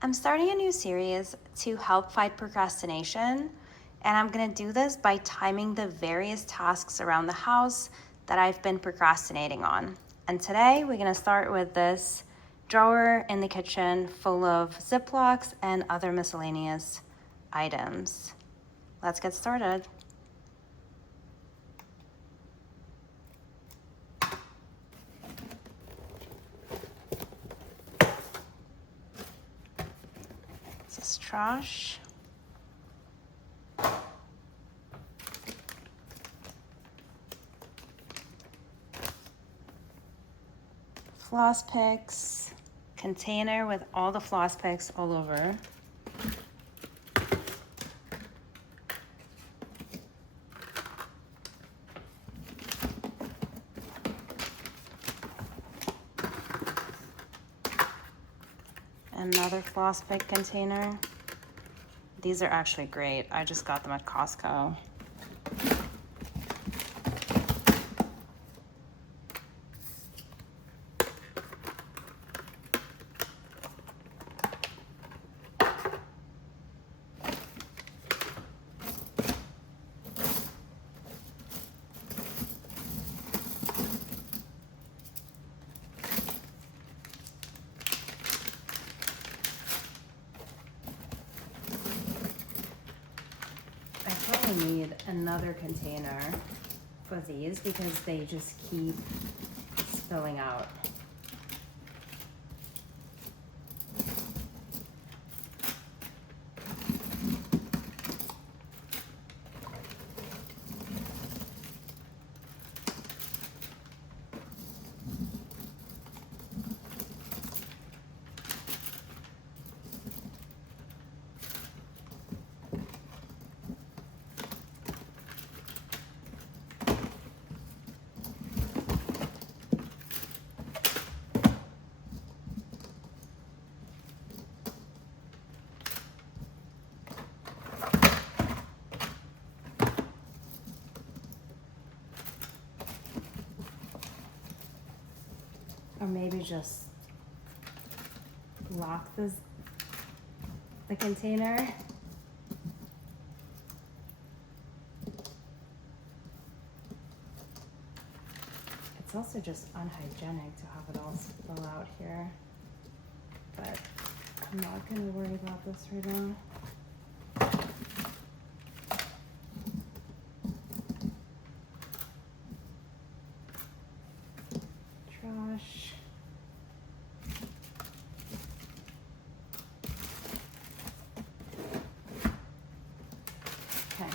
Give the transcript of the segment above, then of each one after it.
I'm starting a new series to help fight procrastination, and I'm gonna do this by timing the various tasks around the house that I've been procrastinating on. And today we're gonna start with this drawer in the kitchen full of Ziplocs and other miscellaneous items. Let's get started. This is trash. Floss picks, container with all the floss picks all over. Another floss pick container. These are actually great. I just got them at Costco. I probably need another container for these because they just keep spilling out. Or maybe just lock the container. It's also just unhygienic to have it all spill out here, but I'm not gonna worry about this right now. Trash. Okay.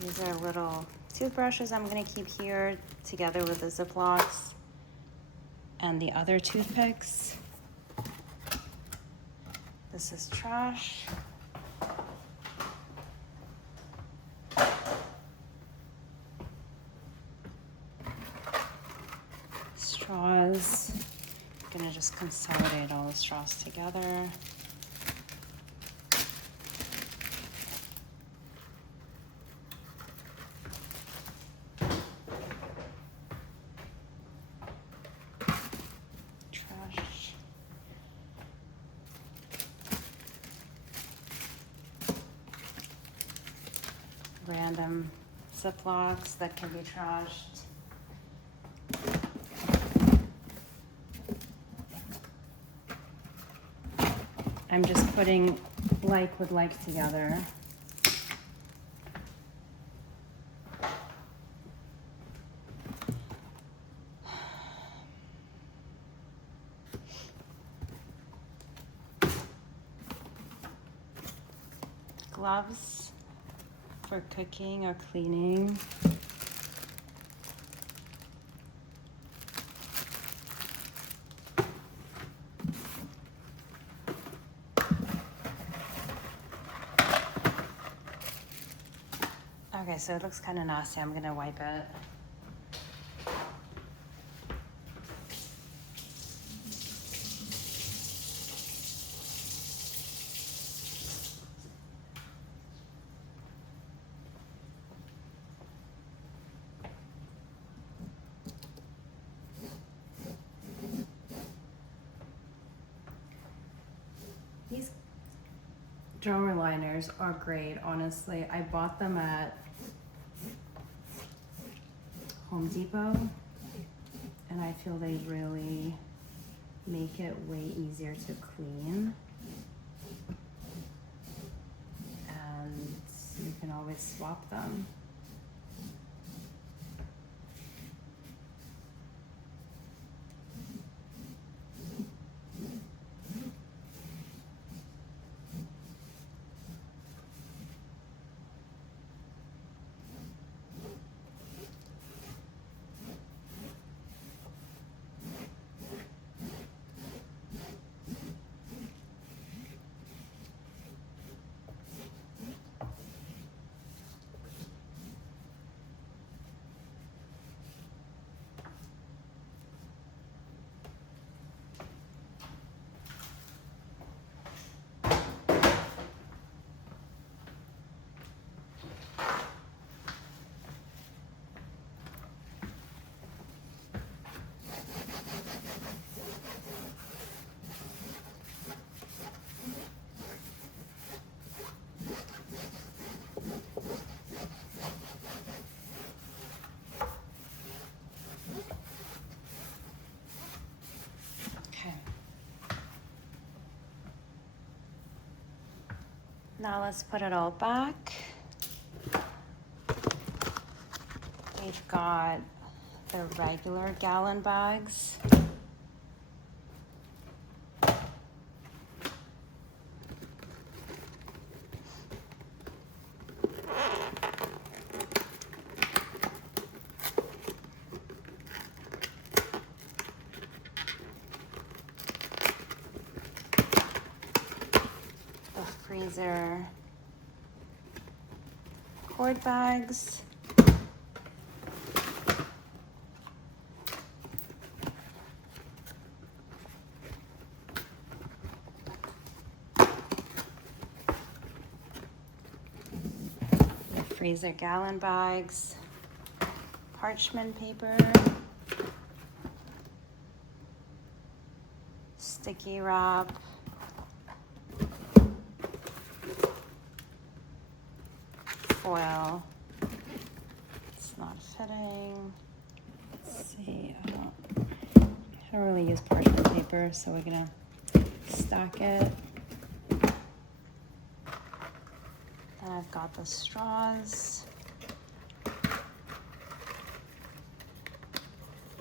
These are little toothbrushes I'm gonna keep here together with the Ziplocs and the other toothpicks. This is trash. Straws. I'm gonna just consolidate all the straws together. Trash. Random Ziplocs that can be trashed. I'm just putting like with like together. Gloves for cooking or cleaning. Okay, so it looks kind of nasty. I'm gonna wipe it. Drawer liners are great, honestly. I bought them at Home Depot, and I feel they really make it way easier to clean. And you can always swap them. Now let's put it all back. We've got the regular gallon bags. Freezer cord bags. The freezer gallon bags. Parchment paper. Sticky wrap. Foil. It's not fitting. Let's see. I don't really use parchment paper, so we're gonna stack it. Then I've got the straws.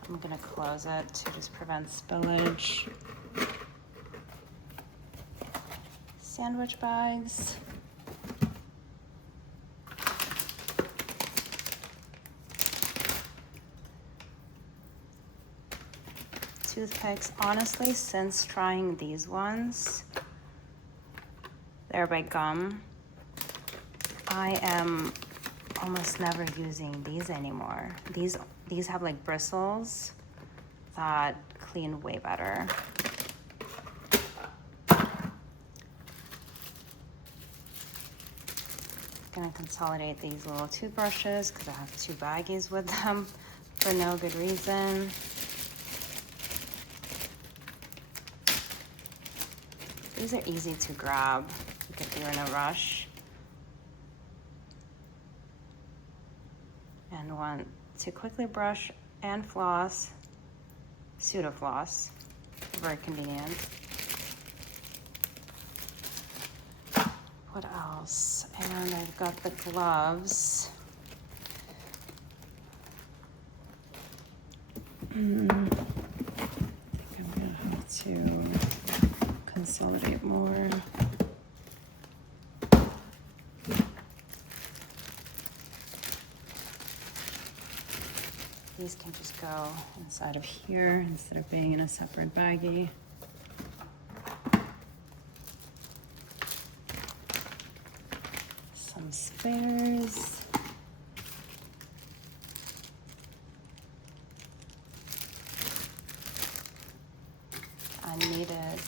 I'm gonna close it to just prevent spillage. Sandwich bags. Toothpicks. Honestly, since trying these ones, they're by Gum, I am almost never using these anymore. These have like bristles that clean way better. Gonna consolidate these little toothbrushes because I have 2 baggies with them for no good reason. These are easy to grab if you're in a rush and want to quickly brush and floss, pseudo floss, very convenient. What else? And I've got the gloves. I think I'm gonna have to consolidate more. These can just go inside of here instead of being in a separate baggie. Some spares. Unneeded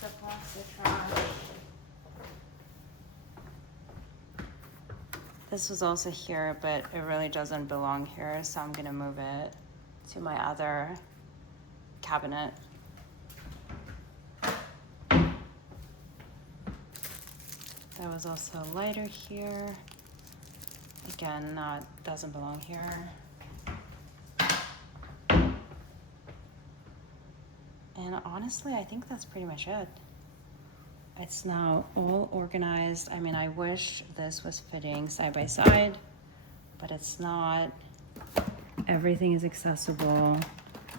Ziplocs of trash. This was also here, but it really doesn't belong here, so I'm gonna move it to my other cabinet. There was also a lighter here. Again, doesn't belong here. And honestly, I think that's pretty much it. It's now all organized. I mean, I wish this was fitting side by side, but it's not. Everything is accessible.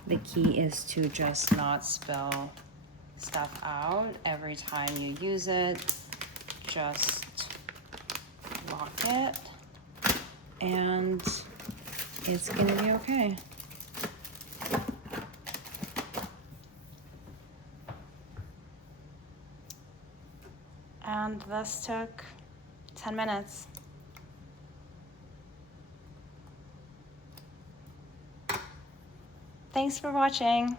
The key is to just not spill stuff out every time you use it. Just lock it and it's gonna be okay. And this took 10 minutes. Thanks for watching.